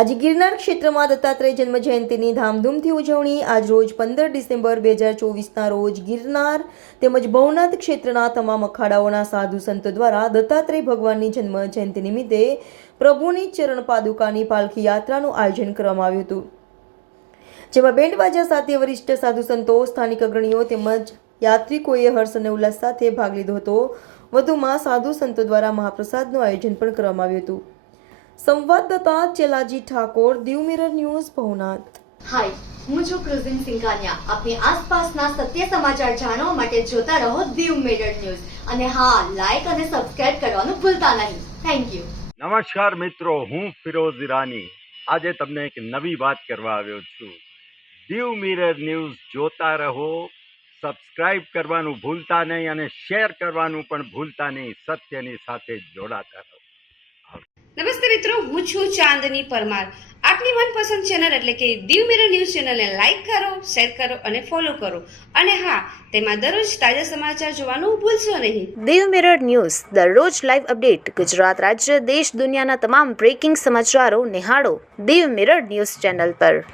આજે ગિરનાર ક્ષેત્રમાં દત્તાત્રેય જન્મ જયંતિની ધામધૂમથી ઉજવણી. આજ રોજ 15 ડિસેમ્બર 2024ના રોજ ગિરનાર તેમજ ભવનાથ ક્ષેત્રના તમામ અખાડાઓના સાધુ સંતો દ્વારા દત્તાત્રેય ભગવાનની જન્મ જયંતિ નિમિત્તે પ્રભુની ચરણ પાદુકાની પાલખી યાત્રાનું આયોજન કરવામાં આવ્યું હતું, જેમાં બેન્ડ બાજા સાથે વરિષ્ઠ સાધુ સંતો, સ્થાનિક અગ્રણીઓ તેમજ યાત્રિકોએ હર્ષ અને ઉલ્લાસ સાથે ભાગ લીધો હતો. વધુમાં સાધુ સંતો દ્વારા મહાપ્રસાદનું આયોજન પણ કરવામાં આવ્યું હતું. સંવાદદાતા ચેલાજી ઠાકોર, દીવ મિરર ન્યૂઝ, ભવનાથ. હાય, હું છું ક્રુઝિન સિંઘાનિયા. આપની આસપાસના સત્ય સમાચાર જાણવા માટે જોતા રહો દીવ મિરર ન્યૂઝ. અને હા, લાઈક અને સબસ્ક્રાઇબ કરવાનું ભૂલતા નહીં. Thank you. નમસ્કાર મિત્રો, હું ફિરોઝ ઈરાની આજે તમને એક નવી વાત કરવા આવ્યો છું. દીવ મિરર ન્યૂઝ જોતા રહો, સબસ્ક્રાઇબ કરવાનું ભૂલતા નહીં અને શેર કરવાનું પણ ભૂલતા નહીં. સત્યની સાથે જોડાતા રહો. નમસ્તે મિત્રો, હું છું ચાંદની પરમાર. આપની મનપસંદ ચેનલ એટલે કે દીવ મિરર ન્યૂઝ ચેનલને લાઈક કરો, શેર કરો અને ફોલો કરો. અને હા, તેમાં દરરોજ તાજા સમાચાર જોવાનું ભૂલશો નહીં. દીવ મિરર ન્યૂઝ દરરોજ લાઈવ અપડેટ. ગુજરાત રાજ્ય, દેશ, દુનિયાના તમામ બ્રેકિંગ સમાચારો નિહાળો દીવ મિરર ન્યૂઝ ચેનલ પર.